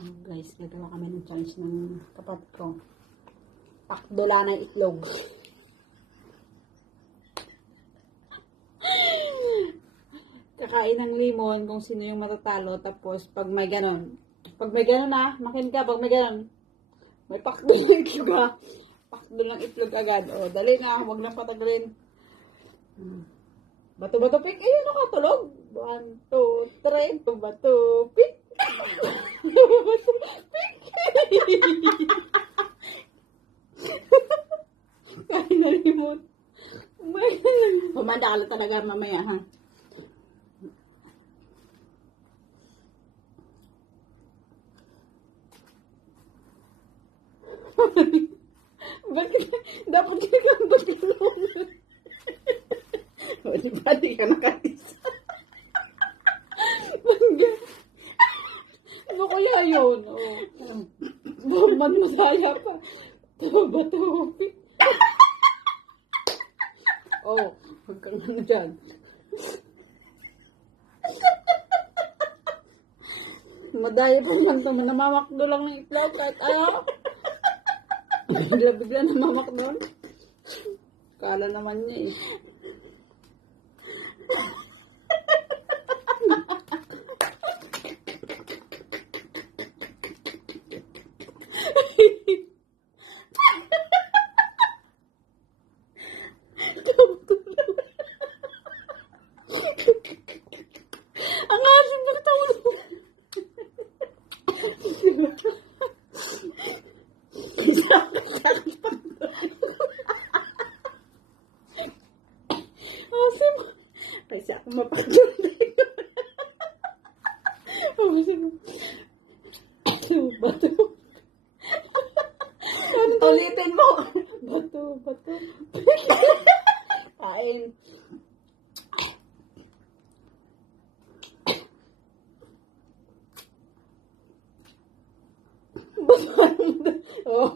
Guys, nagawa kami ng challenge ng kapatid ko. Pakdula ng itlog. Kakain ng limon kung sino yung matatalo. Tapos, pag may ganon na, makinig ka, pag may ganon, may pakdula ng itlog ha. Pakdula ng itlog agad. O, dali na, huwag lang patagalin. Bato-bato pik. Ayun, nakatulog. 1, 2, 3. Bato, pik. Bato, pik. Kain na limon. Pumanda ka lang talaga mamaya, ha? Bakit? Dapat kinakambag ka lang. O, di ba? Di ka nakatisa. Ano kaya yun? Dorman masaya pa. Tuba-tubi. Huwag kang ano dyan. Madaya pa man ito. Namamakdo lang ng itlog kahit ayaw. Bigla-bigla namamakdo. Kala naman niya eh. Ang asim ng tawag. Asim. Kasi ako mapagduli. Asim. Bato. Ulitin mo. Bato. Kain. Oh.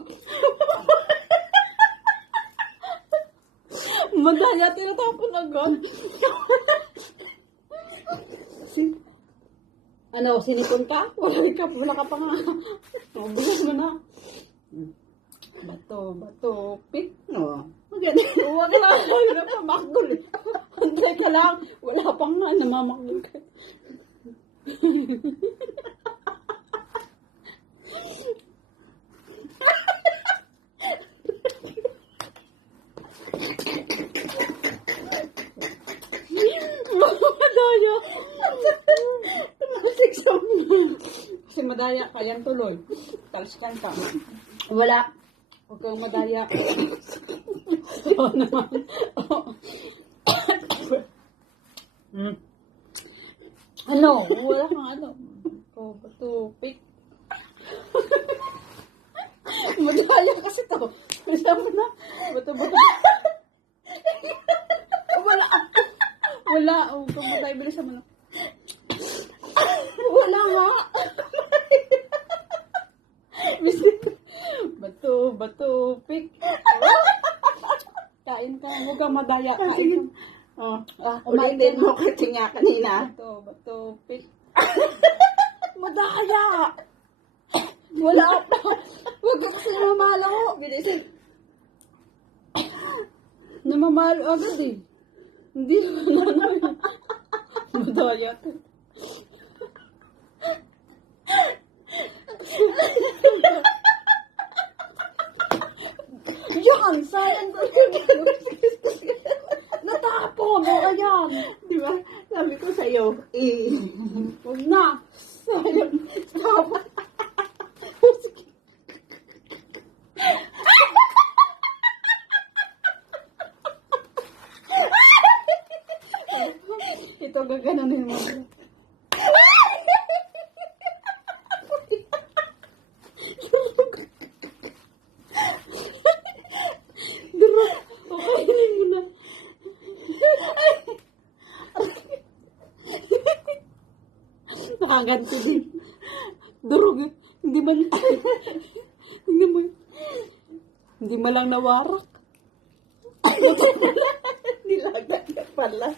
Madaya, tinatapon agad. Ano, sinipon ka? Wala ka pa nga. Bigas mo na. Bato, pik. No. Maganda. Huwag na pa makgul. Hantay ka lang. Wala pang nga, namamakgul ka. Madaya. Tumasik sa mga. Kasi madaya ka, yan tuloy. Talskan ka. Wala. Huwag kang madaya. Oo naman. Ano? Wala kang ano. Bato-pik. Madaya kasi to. Wala mo na. Bato-bato. Wala. Huwag kang madaya. Bilisan mo na. Wala nga. Bato, pik. Kain ka. Huwag kang madaya. Kain ka. Ulitin mo kasi nga kanina. Bato, pik. Madaya. Wala pa. Huwag ka kasi namamalo. Ginisip. Namamalo agad eh. Hindi. Madaya to. Yan! Sayang ko. Natapon! O ayan! Di ba? Sabi ko sa'yo, Huwag na! Sayang. Stop! Ito gaganon mo. Kainin mo na. Nakaganto din. Durog. Hindi man lang nawarak. nilagay pala.